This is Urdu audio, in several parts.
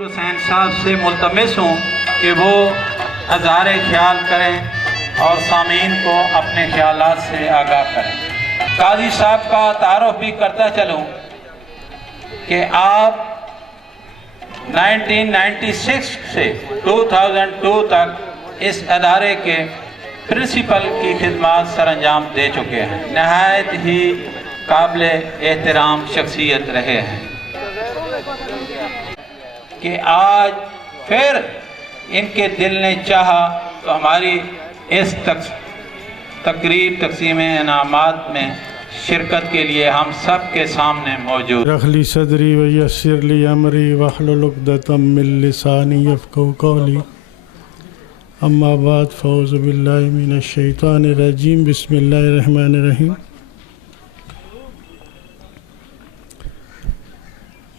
حسین صاحب سے ملتمس ہوں کہ وہ اظہار خیال کریں اور سامعین کو اپنے خیالات سے آگاہ کریں۔ قاضی صاحب کا تعارف بھی کرتا چلوں کہ آپ 1996 سے 2002 تک اس ادارے کے پرنسپل کی خدمات سر انجام دے چکے ہیں۔ نہایت ہی قابل احترام شخصیت رہے ہیں کہ آج پھر ان کے دل نے چاہا تو ہماری اس تقریب تقسیم انعامات میں شرکت کے لیے ہم سب کے سامنے موجود۔ اشرح لی صدری ویسر لی امری واحلل عقدۃ من لسانی یفقہوا قولی، اما بعد فاعوذ باللہ من الشیطان الرجیم، بسم اللہ الرحمن الرحیم۔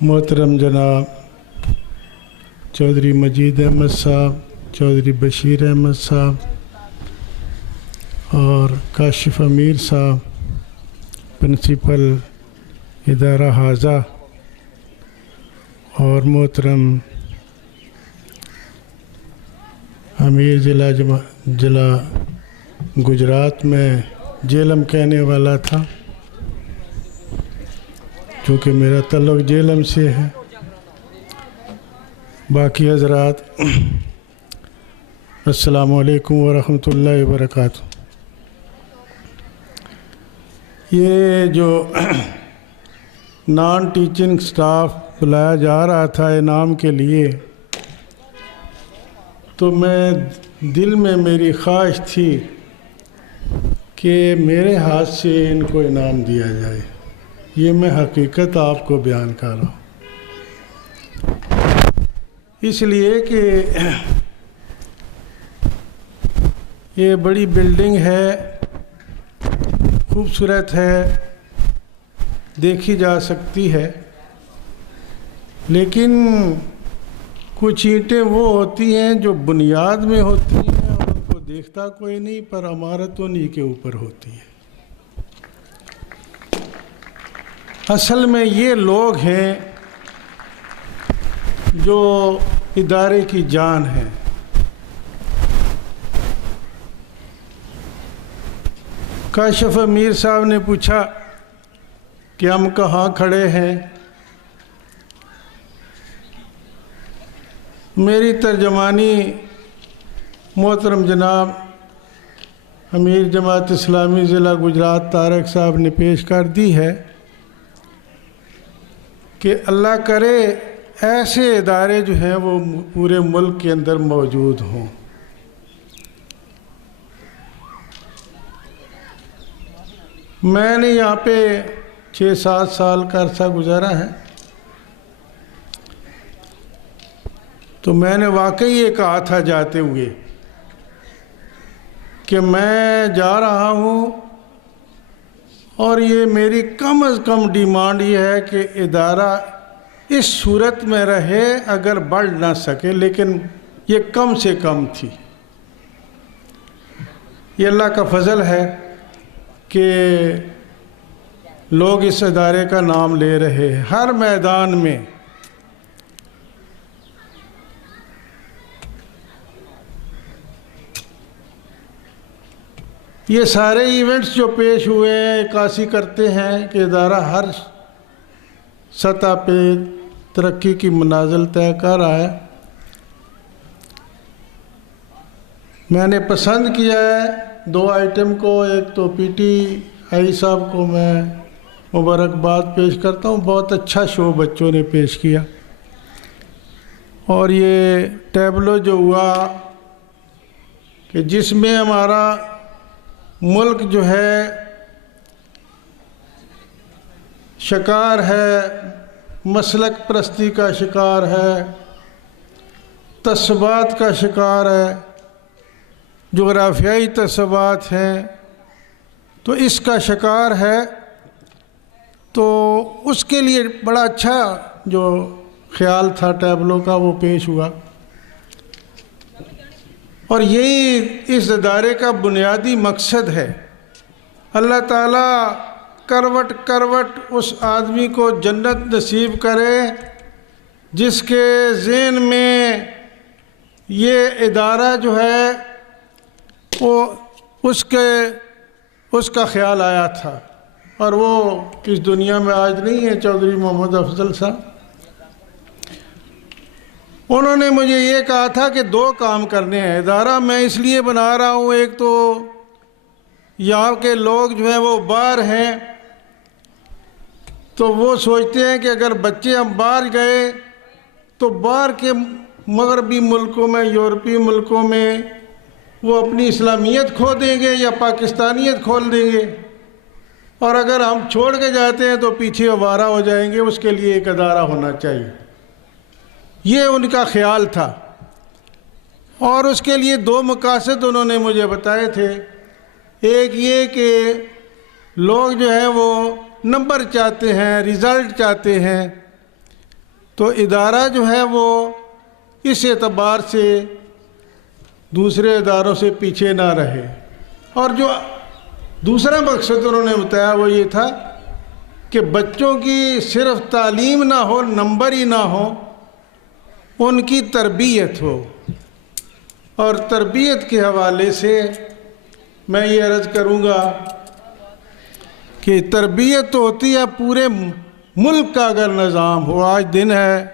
محترم جناب چودھری مجید احمد صاحب، چودھری بشیر احمد صاحب اور کاشف امیر صاحب، پرنسپل ادارہ حاضہ، اور محترم امیر ضلع گجرات میں جیلم کہنے والا تھا، چونکہ میرا تعلق جیلم سے ہے۔ باقی حضرات السلام علیکم ورحمۃ اللہ وبرکاتہ۔ یہ جو نان ٹیچنگ سٹاف بلایا جا رہا تھا انعام کے لیے، تو دل میں میری خواہش تھی کہ میرے ہاتھ سے ان کو انعام دیا جائے۔ یہ میں حقیقت آپ کو بیان کر رہا ہوں، اس لیے کہ یہ بڑی بلڈنگ ہے، خوبصورت ہے، دیکھی جا سکتی ہے، لیکن کچھ اینٹیں وہ ہوتی ہیں جو بنیاد میں ہوتی ہیں اور ان کو دیکھتا کوئی نہیں، پر عمارت انہی کے اوپر ہوتی ہے۔ اصل میں یہ لوگ ہیں جو ادارے کی جان ہے۔ کاشف امیر صاحب نے پوچھا کہ ہم کہاں کھڑے ہیں۔ میری ترجمانی محترم جناب امیر جماعت اسلامی ضلع گجرات طارق صاحب نے پیش کر دی ہے کہ اللہ کرے ایسے ادارے جو ہیں وہ پورے ملک کے اندر موجود ہوں۔ میں نے یہاں پہ 6-7 سال کا عرصہ گزارا ہے، تو میں نے واقعی یہ کہا تھا جاتے ہوئے کہ میں جا رہا ہوں اور یہ میری کم از کم ڈیمانڈ یہ ہے کہ ادارہ اس صورت میں رہے، اگر بڑھ نہ سکے لیکن یہ کم سے کم تھی۔ یہ اللہ کا فضل ہے کہ لوگ اس ادارے کا نام لے رہے ہیں ہر میدان میں۔ یہ سارے ایونٹس جو پیش ہوئے ہیں عکاسی کرتے ہیں کہ ادارہ ہر سطح پہ ترقی کی منازل طے کر رہا ہے۔ میں نے پسند کیا ہے 2 آئٹم کو، ایک تو پی ٹی آئی صاحب کو میں مبارکباد پیش کرتا ہوں، بہت اچھا شو بچوں نے پیش کیا، اور یہ ٹیبلو جو ہوا کہ جس میں ہمارا ملک جو ہے شکار ہے، مسلک پرستی کا شکار ہے، تعصبات کا شکار ہے، جغرافیائی تعصبات ہیں، تو اس کا شکار ہے، تو اس کے لیے بڑا اچھا جو خیال تھا ٹیبلو کا وہ پیش ہوا، اور یہی اس ادارے کا بنیادی مقصد ہے۔ اللہ تعالیٰ کروٹ کروٹ اس آدمی کو جنت نصیب کرے جس کے ذہن میں یہ ادارہ جو ہے وہ اس کا خیال آیا تھا، اور وہ اس دنیا میں آج نہیں ہے، چودھری محمد افضل صاحب۔ انہوں نے مجھے یہ کہا تھا کہ 2 کام کرنے ہیں، ادارہ میں اس لیے بنا رہا ہوں، ایک تو یہاں کے لوگ جو ہیں وہ باہر ہیں، تو وہ سوچتے ہیں کہ اگر بچے ہم باہر گئے تو باہر کے مغربی ملکوں میں، یورپی ملکوں میں وہ اپنی اسلامیت کھو دیں گے یا پاکستانیت کھول دیں گے، اور اگر ہم چھوڑ کے جاتے ہیں تو پیچھے آوارہ ہو جائیں گے، اس کے لیے ایک ادارہ ہونا چاہیے، یہ ان کا خیال تھا۔ اور اس کے لیے 2 مقاصد انہوں نے مجھے بتائے تھے، ایک یہ کہ لوگ جو ہیں وہ نمبر چاہتے ہیں، رزلٹ چاہتے ہیں، تو ادارہ جو ہے وہ اس اعتبار سے دوسرے اداروں سے پیچھے نہ رہے۔ اور جو دوسرا مقصد انہوں نے بتایا وہ یہ تھا کہ بچوں کی صرف تعلیم نہ ہو، نمبر ہی نہ ہو، ان کی تربیت ہو۔ اور تربیت کے حوالے سے میں یہ عرض کروں گا کہ تربیت تو ہوتی ہے پورے ملک کا، اگر نظام ہو۔ آج دن ہے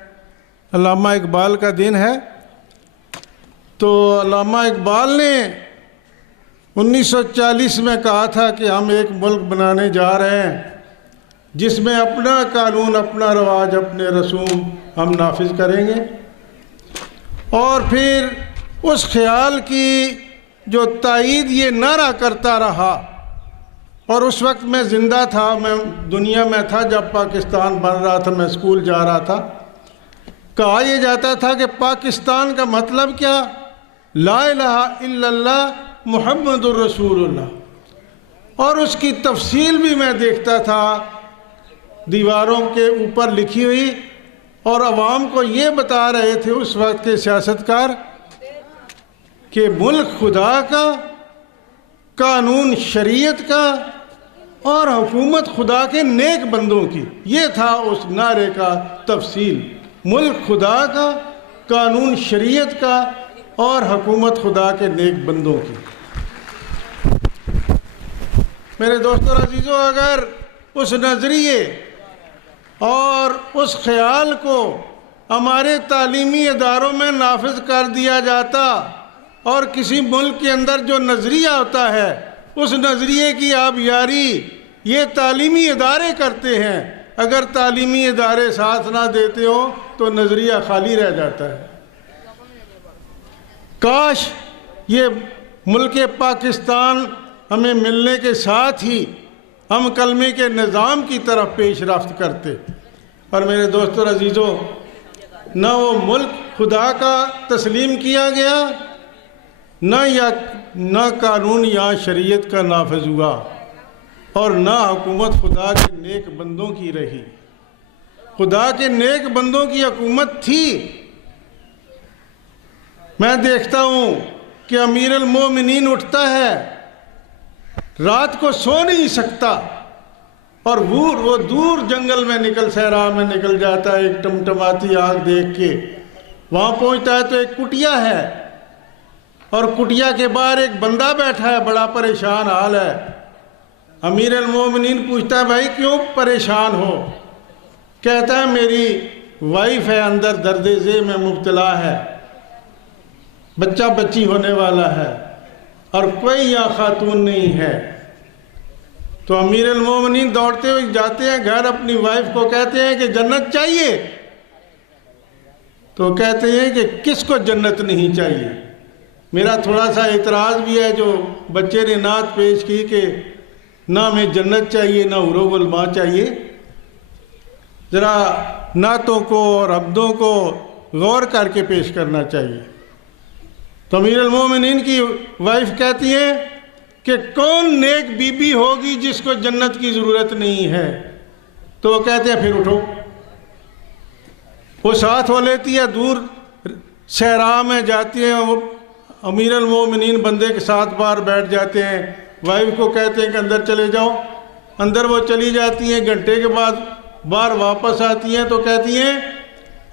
علامہ اقبال کا دن ہے، تو علامہ اقبال نے 1940 میں کہا تھا کہ ہم ایک ملک بنانے جا رہے ہیں جس میں اپنا قانون، اپنا رواج، اپنے رسوم ہم نافذ کریں گے۔ اور پھر اس خیال کی جو تائید یہ نعرہ کرتا رہا، اور اس وقت میں زندہ تھا، میں دنیا میں تھا جب پاکستان بن رہا تھا، میں اسکول جا رہا تھا۔ کہا یہ جاتا تھا کہ پاکستان کا مطلب کیا؟ لا الہ الا اللہ محمد الرسول اللہ۔ اور اس کی تفصیل بھی میں دیکھتا تھا دیواروں کے اوپر لکھی ہوئی، اور عوام کو یہ بتا رہے تھے اس وقت کے سیاستکار کہ ملک خدا کا، قانون شریعت کا، اور حکومت خدا کے نیک بندوں کی۔ یہ تھا اس نعرے کا تفصیل، ملک خدا کا، قانون شریعت کا، اور حکومت خدا کے نیک بندوں کی۔ میرے دوستو عزیزو، اگر اس نظریے اور اس خیال کو ہمارے تعلیمی اداروں میں نافذ کر دیا جاتا، اور کسی ملک کے اندر جو نظریہ ہوتا ہے اس نظریے کی آبیاری یہ تعلیمی ادارے کرتے ہیں، اگر تعلیمی ادارے ساتھ نہ دیتے ہو تو نظریہ خالی رہ جاتا ہے۔ کاش یہ ملک پاکستان ہمیں ملنے کے ساتھ ہی ہم کلمے کے نظام کی طرف پیش رفت کرتے۔ اور میرے دوستو عزیزو، نہ وہ ملک خدا کا تسلیم کیا گیا، نہ قانون یا شریعت کا نافذ ہوا، اور نہ حکومت خدا کے نیک بندوں کی رہی۔ خدا کے نیک بندوں کی حکومت تھی۔ میں دیکھتا ہوں کہ امیر المومنین اٹھتا ہے، رات کو سو نہیں سکتا، اور وہ دور جنگل میں صحرا میں نکل جاتا ہے، ایک ٹمٹماتی آگ دیکھ کے وہاں پہنچتا ہے تو ایک کٹیا ہے، اور کٹیا کے باہر ایک بندہ بیٹھا ہے، بڑا پریشان حال ہے۔ امیر المومنین پوچھتا ہے بھائی کیوں پریشان ہو؟ کہتا ہے میری وائف ہے اندر درد ذہ میں مبتلا ہے، بچہ بچی ہونے والا ہے، اور کوئی یہاں خاتون نہیں ہے۔ تو امیر المومنین دوڑتے ہوئے جاتے ہیں گھر، اپنی وائف کو کہتے ہیں کہ جنت چاہیے؟ تو کہتے ہیں کہ کس کو جنت نہیں چاہیے؟ میرا تھوڑا سا اعتراض بھی ہے جو بچے نے نعت پیش کی کہ نہ ہمیں جنت چاہیے نہ عروج الماء چاہیے۔ ذرا نعتوں کو اور حمدوں کو غور کر کے پیش کرنا چاہیے۔ تو امیر المومنین کی وائف کہتی ہے کہ کون نیک بی بی ہوگی جس کو جنت کی ضرورت نہیں ہے؟ تو وہ کہتے ہیں پھر اٹھو۔ وہ ساتھ ہو لیتی ہے، دور صحرا میں جاتی ہیں، وہ امیر المومنین بندے کے ساتھ باہر بیٹھ جاتے ہیں، وائف کو کہتے ہیں کہ اندر چلے جاؤ، اندر وہ چلی جاتی ہیں، گھنٹے کے بعد باہر واپس آتی ہیں تو کہتی ہیں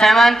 7th,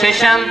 6th,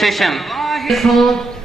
6th।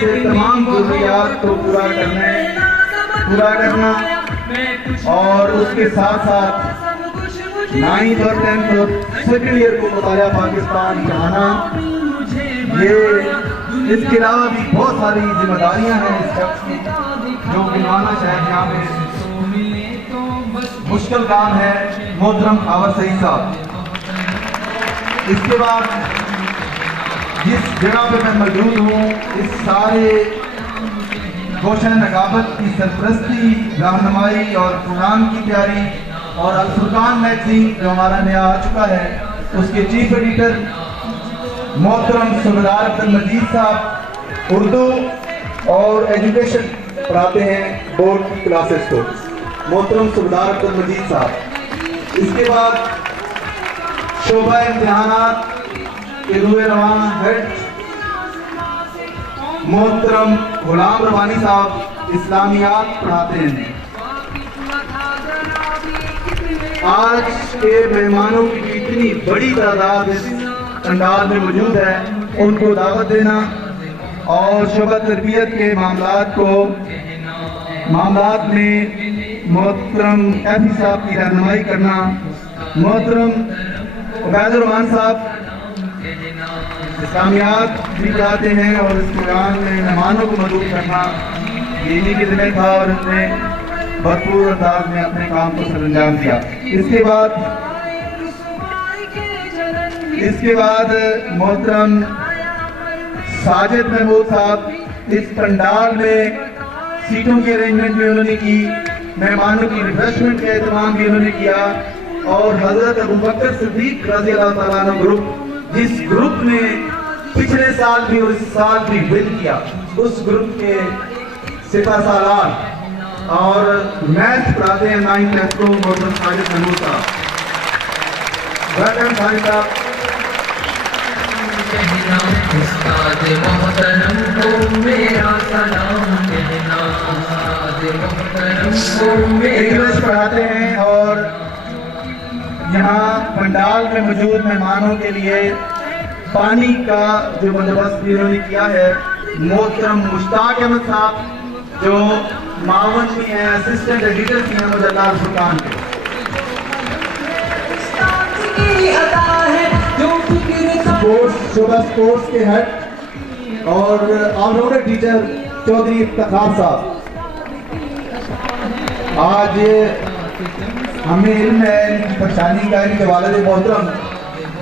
سے تمام ضروریات کو پورا کرنا اور اس کے ساتھ ساتھ 9th اور 10th اور سیکنڈ ایئر کو مطالعہ پاکستان پڑھانا. یہ اس کے علاوہ بھی بہت ساری ذمہ داریاں ہیں اس شخص کی جو گنوانا شاید یہاں پہ مشکل کام ہے. محترم خاور سعید صاحب، اس کے بعد جس جگہ پہ میں موجود ہوں اس سارے گوشہ نقابت کی سرپرستی، رہنمائی اور پروگرام کی تیاری اور الفرقان میگزین جو ہمارا نیا آ چکا ہے اس کے چیف ایڈیٹر محترم سردار عبدالمجید صاحب اردو اور ایجوکیشن پڑھاتے ہیں بورڈ کی کلاسز کو، محترم سردار عبدالمجید صاحب. اس کے بعد شعبہ امتحانات کے روح رواں ہیڈ محترم غلام ربانی صاحب اسلامیات پڑھاتے ہیں. آج کے مہمانوں کی اتنی بڑی تعداد اس انداز میں موجود ہے، ان کو دعوت دینا اور شعبہ تربیت کے معاملات میں محترم ایفی صاحب کی رہنمائی کرنا. محترم عبید الرحمان صاحب اسلامیات بھی پڑھاتے ہیں اور اس پروگرام میں مہمانوں کو مدعو کرنا یہ انہی کی ذمہ تھا اور انہوں نے بھرپور انداز میں اپنے کام کو سر انجام دیا. اس کے بعد محترم ساجد محمود صاحب اس پنڈال میں سیٹوں کی ارینجمنٹ بھی انہوں نے کی، مہمانوں کی ریفریشمنٹ کا اہتمام بھی انہوں نے کیا اور حضرت ابوبکر صدیق رضی اللہ تعالیٰ عنہ گروپ جس گروپ نے پچھلے سال بھی اور اس سال بھی ون کیا، اس گروپ کے سپہ سالار اور میتھ پڑھاتے ہیں 9th کو محترم ساجد محمود صاحب. ویلکم ساجد صاحب. استاد محترم کو میرا سلام کہنا، استاد محترم کو انگلش پڑھاتے ہیں اور یہاں پنڈال میں موجود مہمانوں کے لیے پانی کا جو بندوبست بھی انہوں نے کیا ہے. محترم مشتاق احمد صاحب جو معاون بھی ہیں، اسسٹنٹ ایڈیٹر بھی ہیں مجلہ الفرقان کے. شعبہ سپورٹس کے ہیڈ اور all rounder teacher Chaudhry Iftikhar Sahib. آج ہمیں علم ہے ان کی پریشانی کا، ان کے والد محترم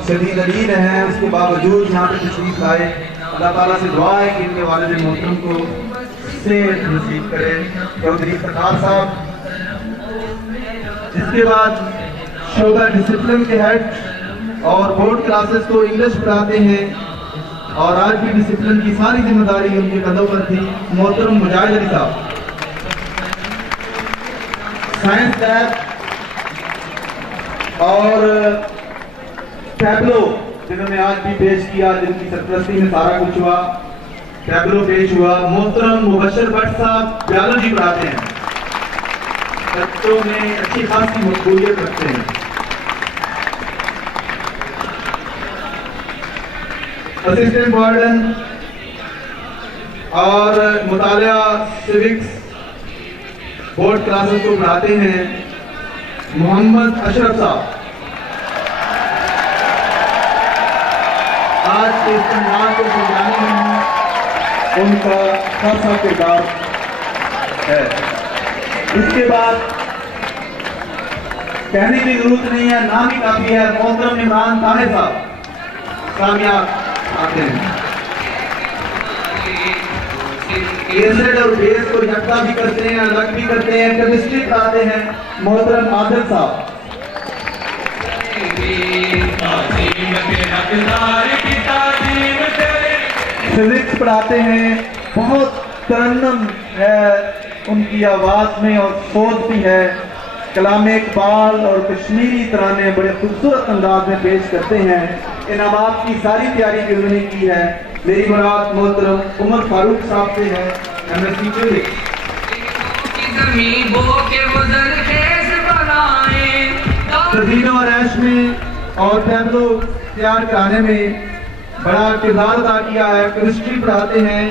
شدید علیل ہیں، اس کے باوجود یہاں پہ تشریف لائے. اللہ تعالیٰ سے دعا ہے کہ ان کے والد محترم کو صحت نصیب کرے. چودھری افتخار صاحب. اس کے بعد شعبہ ڈسپلن کے ہیڈ اور بورڈ کلاسز کو انگلش پڑھاتے ہیں اور آج بھی ڈسپلن کی ساری ذمہ داری ان کے قدموں پر تھی، محترم مجاہد علی صاحب. سائنس لیب اور ٹیبلو جنہوں نے آج بھی پیش کیا، جن کی سرپرستی میں سارا کچھ ہوا، ٹیبلو پیش ہوا. محترم مبشر بٹ صاحب بیالوجی پڑھاتے ہیں، بچوں میں اچھی خاصی مقبولیت رکھتے ہیں. اسسٹنٹ وارڈن اور مطالعہ سیوکس بورڈ کلاسز کو پڑھاتے ہیں محمد اشرف صاحب. آج کے اس پروگرام کو سجانے میں ان کا خاصا کردار ہے. اس کے بعد کہنے کی ضرورت نہیں ہے، نام ہی کافی ہے، محترم عمران طاہر صاحب کامیاب آتے ہیں. ایسڈ اور بیس کو یکتا بھی کرتے ہیں، الگ بھی کرتے ہیں. کیمسٹری پڑھاتے ہیں محترم عادل صاحب. فزکس پڑھاتے ہیں، بہت ترنم ہے ان کی آواز میں اور سوچ بھی ہے. کلام اقبال اور کشمیری ترانے بڑے خوبصورت انداز میں پیش کرتے ہیں. انعامات کی ساری تیاری بھی انہوں نے کی ہے. میری مراد محترم عمر فاروق صاحب سے ہے، MSc فزکس. تزئین و عیش میں اور ٹیبلو تیار کرانے میں بڑا کردار ادا کیا ہے. کیمسٹری پڑھاتے ہیں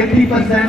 80%,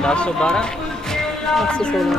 712 816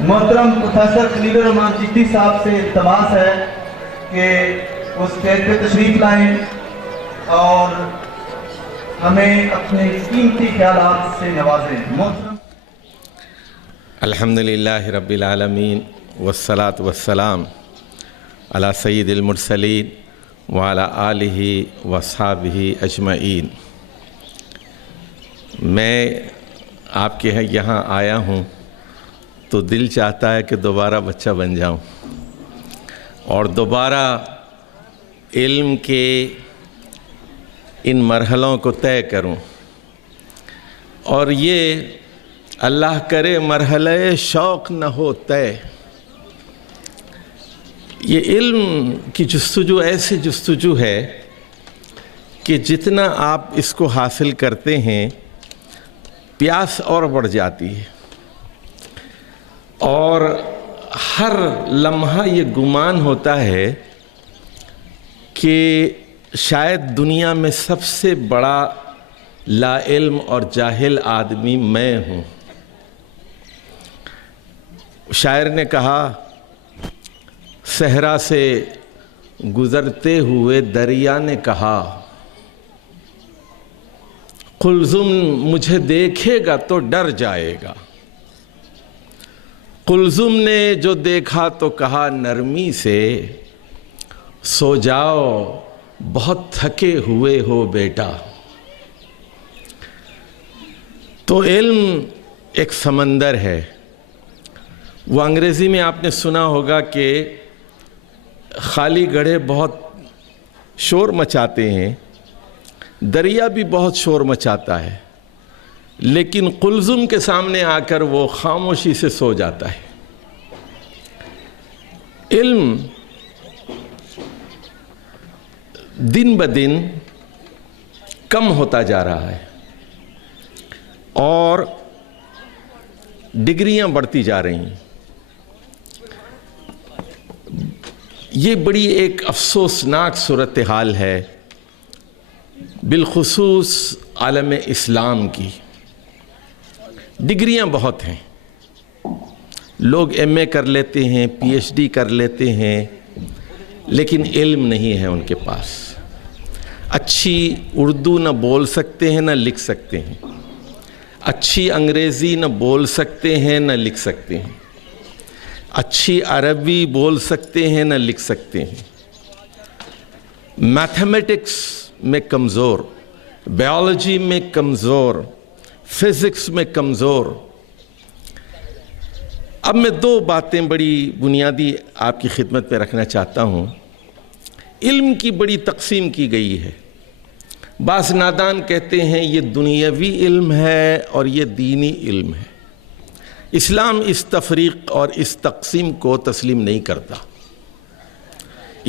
محترم پروفیسر خلیل الرحمان چشتی صاحب سے التماس ہے کہ وہ اسٹیج پہ تشریف لائیں اور ہمیں اپنے قیمتی خیالات سے نوازیں. محترم الحمدللہ رب العالمین والصلاة والسلام علی سید المرسلین وعلی آلہ وصحبہ اجمعین. میں آپ کے یہاں آیا ہوں تو دل چاہتا ہے کہ دوبارہ بچہ بن جاؤں اور دوبارہ علم کے ان مرحلوں کو طے کروں، اور یہ اللہ کرے مرحلہ شوق نہ ہو طے. یہ علم کی جستجو ایسی جستجو ہے کہ جتنا آپ اس کو حاصل کرتے ہیں پیاس اور بڑھ جاتی ہے، اور ہر لمحہ یہ گمان ہوتا ہے کہ شاید دنیا میں سب سے بڑا لا علم اور جاہل آدمی میں ہوں. شاعر نے کہا صحرا سے گزرتے ہوئے دریا نے کہا قلزم مجھے دیکھے گا تو ڈر جائے گا. قلزم نے جو دیکھا تو کہا نرمی سے سو جاؤ بہت تھکے ہوئے ہو بیٹا. تو علم ایک سمندر ہے. وہ انگریزی میں آپ نے سنا ہوگا کہ خالی گڑھے بہت شور مچاتے ہیں، دریا بھی بہت شور مچاتا ہے، لیکن قلزم کے سامنے آ کر وہ خاموشی سے سو جاتا ہے. علم دن بدن کم ہوتا جا رہا ہے اور ڈگریاں بڑھتی جا رہی ہیں. یہ بڑی ایک افسوسناک صورتحال ہے بالخصوص عالم اسلام کی. ڈگریاں بہت ہیں، لوگ ایم اے کر لیتے ہیں، پی ایچ ڈی کر لیتے ہیں، لیکن علم نہیں ہے ان کے پاس. اچھی اردو نہ بول سکتے ہیں نہ لکھ سکتے ہیں، اچھی انگریزی نہ بول سکتے ہیں نہ لکھ سکتے ہیں، اچھی عربی بول سکتے ہیں نہ لکھ سکتے ہیں، میتھمیٹکس میں کمزور، بیالوجی میں کمزور، فزکس میں کمزور. اب میں دو باتیں بڑی بنیادی آپ کی خدمت میں رکھنا چاہتا ہوں. علم کی بڑی تقسیم کی گئی ہے. بعض نادان کہتے ہیں یہ دنیاوی علم ہے اور یہ دینی علم ہے. اسلام اس تفریق اور اس تقسیم کو تسلیم نہیں کرتا.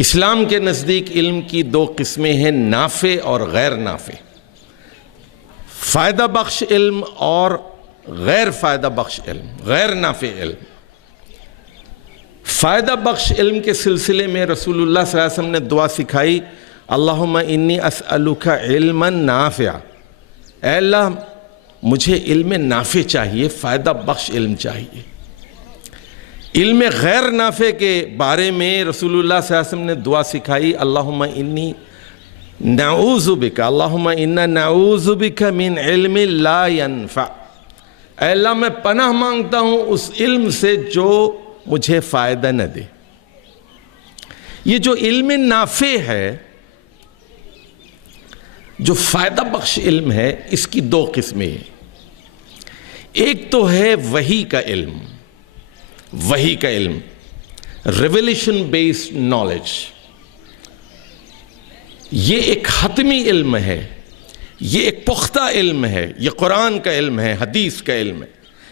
اسلام کے نزدیک علم کی دو قسمیں ہیں، نافع اور غیر نافع. فائدہ بخش علم اور غیر فائدہ بخش علم، غیر نافع علم. فائدہ بخش علم کے سلسلے میں رسول اللہ صلی اللہ علیہ وسلم نے دعا سکھائی، اللہم انی اسألک علما نافعا. اے اللہ مجھے علم نافع چاہیے، فائدہ بخش علم چاہیے. علم غیر نافع کے بارے میں رسول اللہ صلی اللہ علیہ وسلم نے دعا سکھائی، اللہم انی نعوذ بک، اللہم انا نعوذ بک من علم لا ينفع. اے اللہ میں پناہ مانگتا ہوں اس علم سے جو مجھے فائدہ نہ دے. یہ جو علم نافع ہے، جو فائدہ بخش علم ہے، اس کی دو قسمیں ہیں. ایک تو ہے وحی کا علم، وحی کا علم، ریویلیشن بیسڈ نالج. یہ ایک حتمی علم ہے، یہ ایک پختہ علم ہے، یہ قرآن کا علم ہے، حدیث کا علم ہے،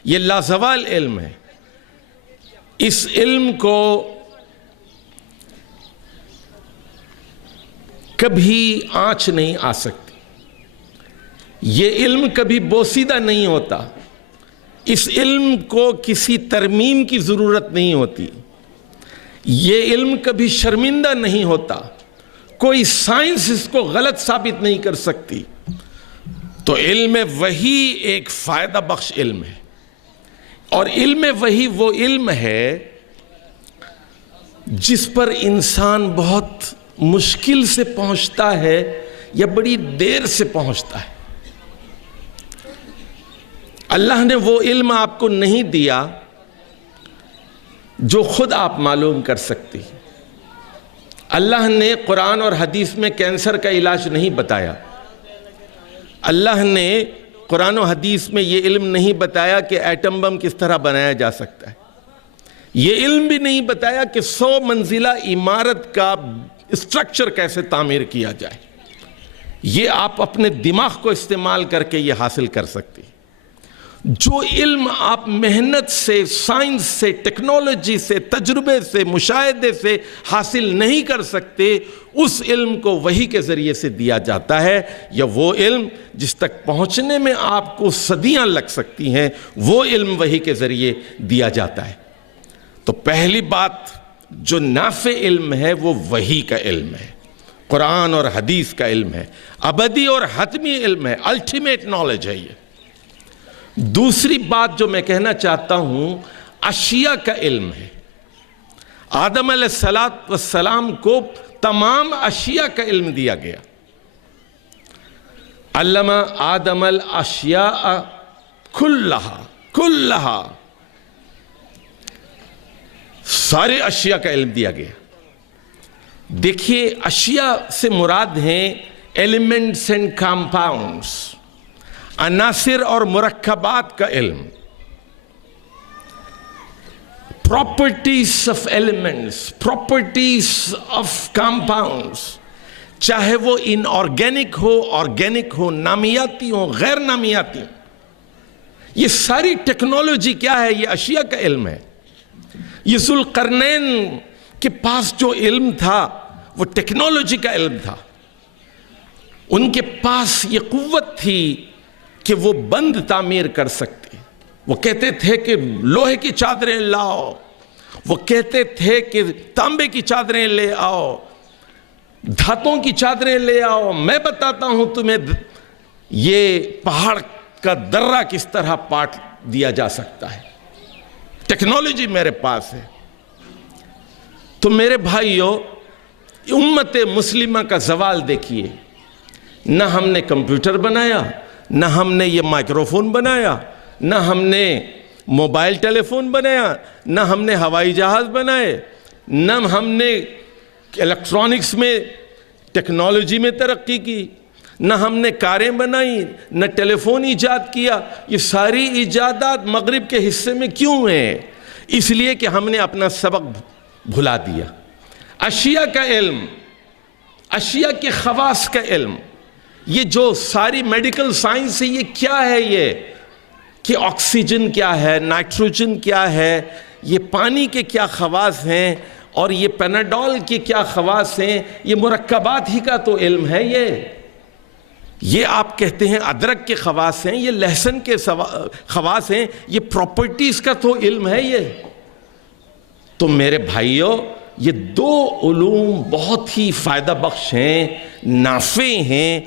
یہ لازوال علم ہے. اس علم کو کبھی آنچ نہیں آ سکتی. یہ علم کبھی بوسیدہ نہیں ہوتا. اس علم کو کسی ترمیم کی ضرورت نہیں ہوتی. یہ علم کبھی شرمندہ نہیں ہوتا. کوئی سائنس اس کو غلط ثابت نہیں کر سکتی. تو علم وحی ایک فائدہ بخش علم ہے. اور علم وحی وہ علم ہے جس پر انسان بہت مشکل سے پہنچتا ہے یا بڑی دیر سے پہنچتا ہے۔ اللہ نے وہ علم آپ کو نہیں دیا جو خود آپ معلوم کر سکتی۔ اللہ نے قرآن اور حدیث میں کینسر کا علاج نہیں بتایا۔ اللہ نے قرآن و حدیث میں یہ علم نہیں بتایا کہ ایٹم بم کس طرح بنایا جا سکتا ہے۔ یہ علم بھی نہیں بتایا کہ 100 منزلہ عمارت کا اسٹرکچر کیسے تعمیر کیا جائے۔ یہ آپ اپنے دماغ کو استعمال کر کے یہ حاصل کر سکتی۔ جو علم آپ محنت سے، سائنس سے، ٹیکنالوجی سے، تجربے سے، مشاہدے سے حاصل نہیں کر سکتے، اس علم کو وحی کے ذریعے سے دیا جاتا ہے، یا وہ علم جس تک پہنچنے میں آپ کو صدیاں لگ سکتی ہیں، وہ علم وحی کے ذریعے دیا جاتا ہے۔ تو پہلی بات جو نافع علم ہے وہ وحی کا علم ہے، قرآن اور حدیث کا علم ہے، ابدی اور حتمی علم ہے، الٹیمیٹ نالج ہے یہ۔ دوسری بات جو میں کہنا چاہتا ہوں، اشیاء کا علم ہے۔ آدم علیہ السلام کو تمام اشیاء کا علم دیا گیا۔ علم آدم الاشیاء کلہا، سارے اشیاء کا علم دیا گیا۔ دیکھیے، اشیاء سے مراد ہیں ایلیمنٹس اینڈ کمپاؤنڈس، عناصر اور مرکبات کا علم، properties of elements, properties of compounds, چاہے وہ ان آرگینک ہو، نامیاتی ہو، غیر نامیاتی ہو۔ یہ ساری ٹیکنالوجی کیا ہے؟ یہ اشیاء کا علم ہے۔ یہ ذوالقرنین کے پاس جو علم تھا وہ ٹیکنالوجی کا علم تھا۔ ان کے پاس یہ قوت تھی کہ وہ بند تعمیر کر سکتے۔ وہ کہتے تھے کہ لوہے کی چادریں لاؤ، وہ کہتے تھے کہ تانبے کی چادریں لے آؤ، دھاتوں کی چادریں لے آؤ، میں بتاتا ہوں تمہیں یہ پہاڑ کا درہ کس طرح پاٹ دیا جا سکتا ہے، ٹیکنالوجی میرے پاس ہے۔ تو میرے بھائیو، امت مسلمہ کا زوال دیکھیے، نہ ہم نے کمپیوٹر بنایا، نہ ہم نے یہ مائکروفون بنایا، نہ ہم نے موبائل ٹیلی فون بنایا، نہ ہم نے ہوائی جہاز بنائے، نہ ہم نے الیکٹرانکس میں ٹیکنالوجی میں ترقی کی، نہ ہم نے کاریں بنائی، نہ ٹیلی فون ایجاد کیا۔ یہ ساری ایجادات مغرب کے حصے میں کیوں ہیں؟ اس لیے کہ ہم نے اپنا سبق بھلا دیا۔ اشیاء کا علم، اشیاء کے خواص کا علم، یہ جو ساری میڈیکل سائنس ہے، یہ کیا ہے؟ یہ کہ آکسیجن کیا ہے، نائٹروجن کیا ہے، یہ پانی کے کیا خواص ہیں، اور یہ پیناڈول کے کیا خواص ہیں، یہ مرکبات ہی کا تو علم ہے۔ یہ آپ کہتے ہیں ادرک کے خواص ہیں، یہ لہسن کے خواص ہیں، یہ پراپرٹیز کا تو علم ہے یہ۔ تو میرے بھائیوں، یہ دو علوم بہت ہی فائدہ بخش ہیں، نافع ہیں،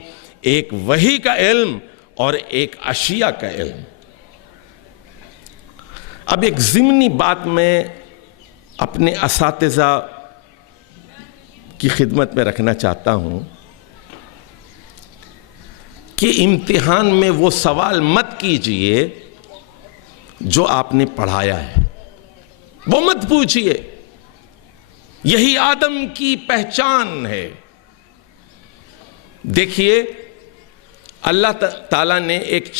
ایک وحی کا علم اور ایک اشیاء کا علم۔ اب ایک ضمنی بات میں اپنے اساتذہ کی خدمت میں رکھنا چاہتا ہوں کہ امتحان میں وہ سوال مت کیجئے جو آپ نے پڑھایا ہے، وہ مت پوچھئے۔ یہی آدم کی پہچان ہے۔ دیکھیے، اللہ تعالیٰ نے ایک